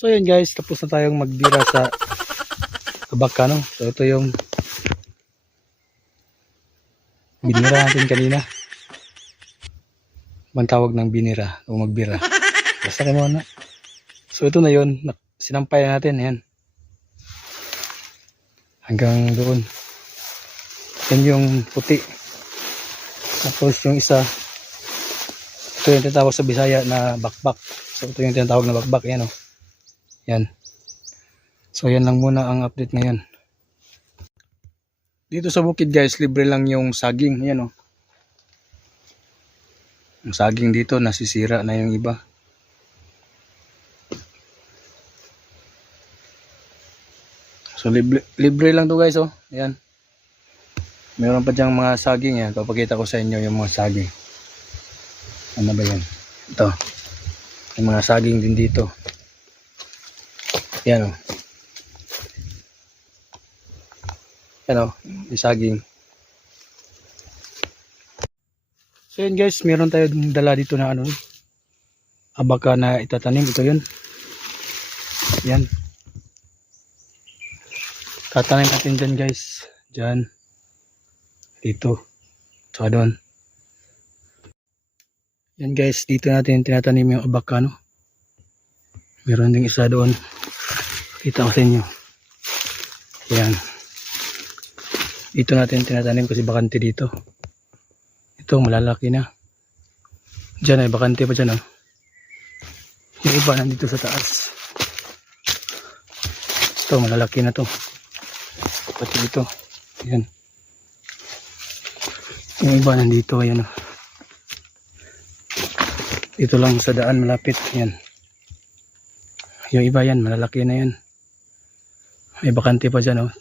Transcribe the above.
So yun guys, tapos na tayong magbira sa abaka, no? So ito yung binira natin kanina. Ang tawag ng binira o magbira. Basta kayo na. So ito na yun, sinampay natin, yan. Hanggang doon. Yan yung puti. Tapos yung isa, ito yung tinatawag sa Bisaya na bakbak. So ito yung tinatawag na bakbak, yan o. Yan. So yan lang muna ang update ngayon. Dito sa bukid guys, libre lang yung saging. Yan o. Ang saging dito, nasisira na yung iba. So libre lang to guys oh. Ayan. Meron pa diyang mga saging yan. Papakita ko sa inyo yung mga saging. Ano ba yan? Ito. Yung mga saging din dito. Yan oh. Yan oh. Yung saging. So yun guys. Meron tayo dala dito na ano. Abaka na itatanim. Ito yun. Yan. Tatanim natin dyan guys. Dyan. Dito. Saka doon. Yan guys. Dito natin tinatanim yung abaka no. Meron ding isa doon. Kita ko sa inyo. Yan. Dito natin tinatanim kasi bakante dito. Ito malalaki na. Dyan ay bakante pa dyan oh. Yung iba nandito sa taas. Ito malalaki na to. Pati dito. Ayan. Yung iba nandito. Ayan oh. Dito lang sa daan malapit. Ayan. Yung iba yan malalaki na yan. May bakante pa dyan oh.